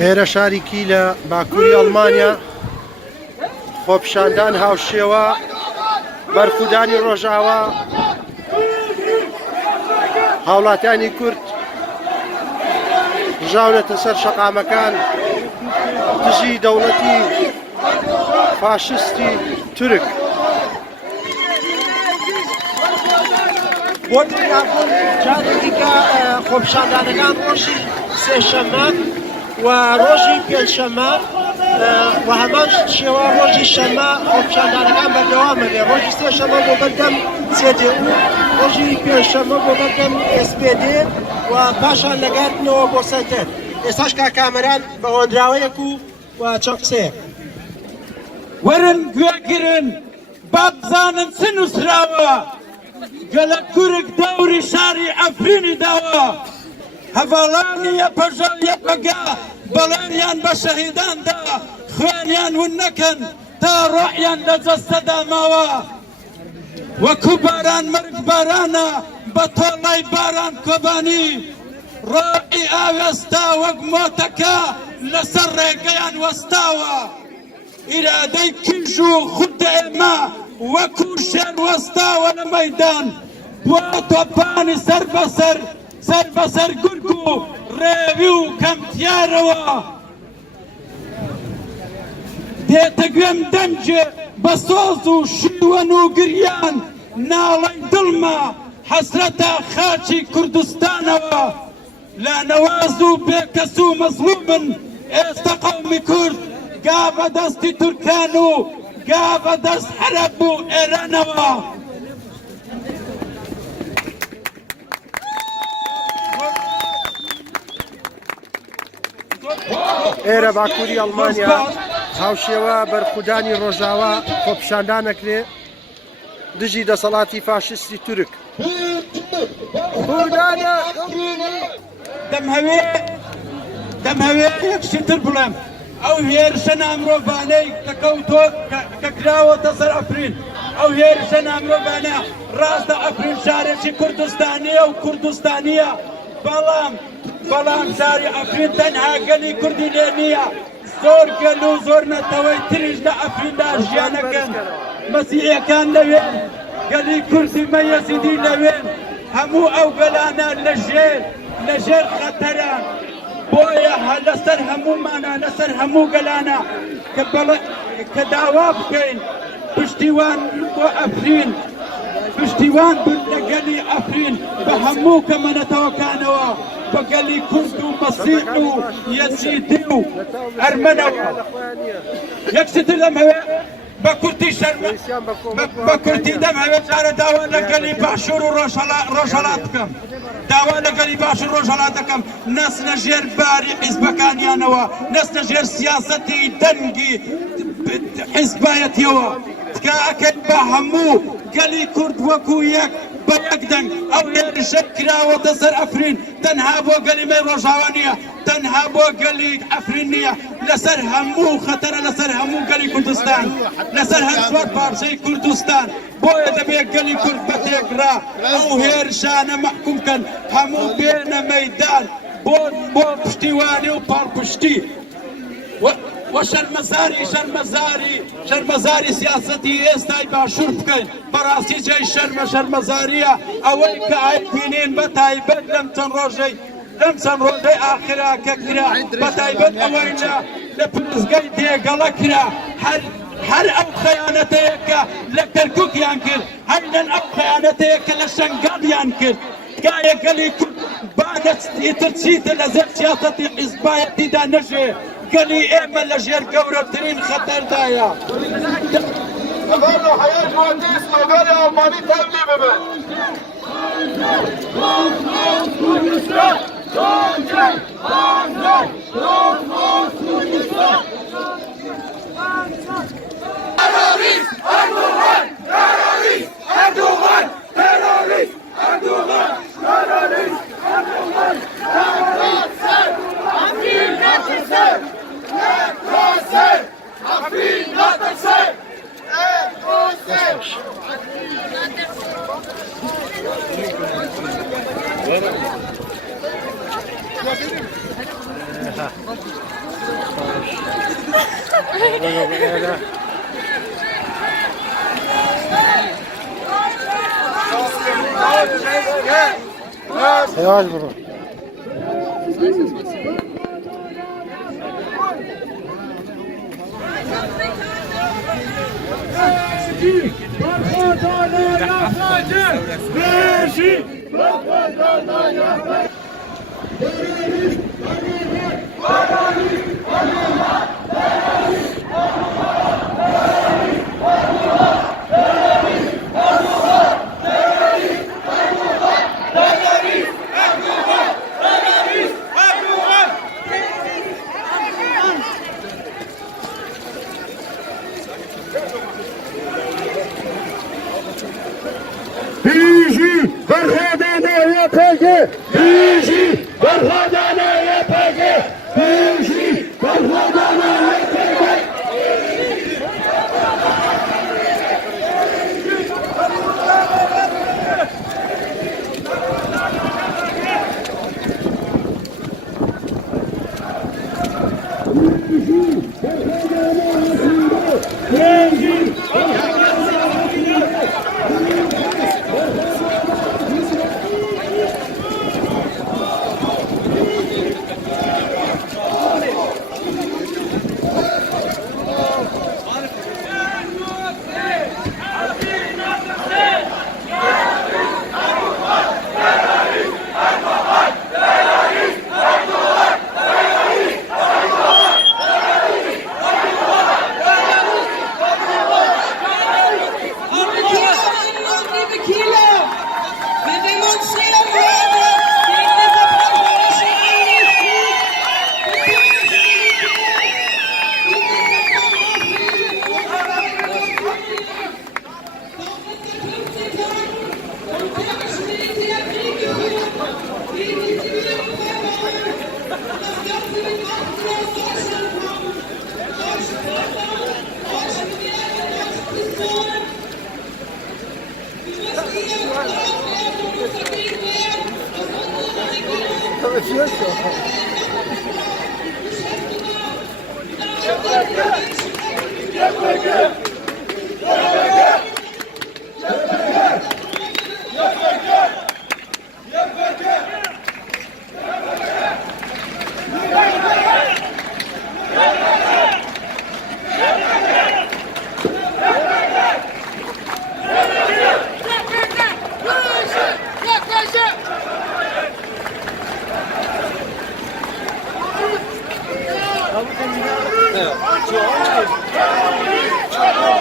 ئێرە شارێکی لە باکووری ئەڵمانیا خۆپیشاندان هاوشێوە بەرخودانی ڕۆژاوا هاوڵاتیانی کورد ژاونەتە سەر شەقامەکان دژی دەوڵەتی فاشستی تورک بۆ دیابوون جارێکی کە خۆپیشاندانەکان ڕۆژی سێشەممە و ڕۆژی پێنجشەممە و هەمان شێوە ڕۆژی شەممە خۆپیشاندانەکان بەردەوامە بێ ڕۆژی سێشەممە بۆ بەردەم CDU ڕۆژی پێنجشەممە بۆ بەردەم SPD و پاشان لەگاتنەوە بۆ سەنتەر. ئێستاش کامەران بە هۆندراوەیەک و چەند قسەیەک وەرن گوێگرن با بزانن چ نووسراوە گەلە کورک دەوری شاری ئەفرینی داوە هەڤاڵانی یەپەژە یەپەگا بەڵێنیان بە شەهیداندا خوێنیان ون نەکەن تا ڕۆحیان لە جەستەدا ماوە وەکو باران مرگ بارانە بە تۆڵای باران کۆبانی ڕۆحی ئاوێستا وەک مۆتەکە لەسەر ڕێگەیان وەستاوە ئیرادەی کیژ و خودە ئێمە وەکو شێر وەستاوە لە مەیدان بۆ تۆپانی سەر بەسەر گورگ و ڕێوی و کەمتیارەوە دێتە گوێم دەنجێ بە سۆز و شیوەن و گریان ناڵەی دڵمە حەسرەتە خاچی کوردستانەوە لا نەواز و بێکەس و مەزلومن ئێستا قەومی کورد گا بە دەستی تورکان و گا بە دەست عەرەب و ئێرانەوە ئێرە باکووری ئەڵمانیا هاوشێوە بەرخودانی ڕۆژاوا خۆپیشاندانەکرێ دژی دەسەڵاتی فاشستی تورک دەمهەوێ یەکشی تر بڵێم ئەو هێرشە نامرۆڤانەی کەکەوتۆ کە کراوەتە سەر ئەفرین ئەو هێرشە نامرۆڤانە ڕاستە ئەفرین شارێکی کوردستانیە و کوردستانیە بەڵام شاری ئەفرین تەنها گەلی کوردی لێ نییە زۆر گەل و زۆر نەتەوەی تریش لە ئەفریندا ژیانەکەن مەسیحیەکان لەوێن گەلی کوردی مەیەزیدی لەوێن هەموو ئەو گەلانە لەژێر خەتەرە بۆیە لەسەر هەموومانە لەسەر هەموو گەلانە کە داوا بکەین پشتیوان بۆ ئەفرین پشتیوان بن لە گەلی ئەفرین بە هەموو کەمەنەتەوەکانەوە بە گەلی کورد و مەسیح و یەزیدی و ئەرمەنەوە یەکشتر لەمەوێ بە کورتی بە کورتی دەمەوێت جارە داوا لە گەلی باشوور و ڕۆژهەڵات بکەم داوا لە گەلی باشوور ڕۆژهەڵات دەکەم نەس لە ژێر باری حیزبەکانیانەوە نەس لە ژێر سیاسەتی دەنگی حیزبایەتیەوە تکا ئەکەن بە هەموو گەلی کورد وەکو یەک بە یەک دەنگ ئەو هێرشە کراوەتە سەر ئەفرین تەنها بۆ گەلی مەی ڕۆژاوا نییە تەنها بۆ گەلی ئەفرین نییە لەسەر هەموو خەتەرە لەسەر هەموو گەلی کوردستان لەسەر هەر چوار پارچەی کوردستان بۆیە دەبێت گەلی کورد بەتێکرا ئەو هێرشانە مەحکوم بکەن هەموو بێنە مەیدان بۆ پشتیوانی و پاڵپشتی و شەرمەزاری سیاسەتی ئێستای باشوور بکەین بەڕاستی جێی شەرمەزاریە ئەوەی کە ئایبینین بە تایبەت لەم چەند ڕۆژەی ئاخرا کە کرا بە تایبەت ئەوەی لە پرزگای دێگەڵە کرا هەر ئەو خەیانەتەیە کە لە کەرکووکیان کرد هەر لەن ئەو خەیانەتەیە کە لە شەنگاڵیان کرد تکایە گەلی کورد بانەتر چیتە لە زەر سیاسەتی حیزبایەتیدا نەژێ گەلی ئێمە لە ژێر گەورەترین خەتەردایە ئەمان لە حەیەت وەتی سلۆگانی ئەڵمانی تەبلی ببن Terörist Erdoğan! Terörist Erdoğan! Terörist Erdoğan! Terörist Erdoğan! Teröristler! Afrin Natırsın! Nekrosın! Afrin Natırsın! Nekrosın! Yavaş vurun. Bizi Berhadane YPG! Bizi Berhadane YPG! Bizi Berhadane YPG! Çok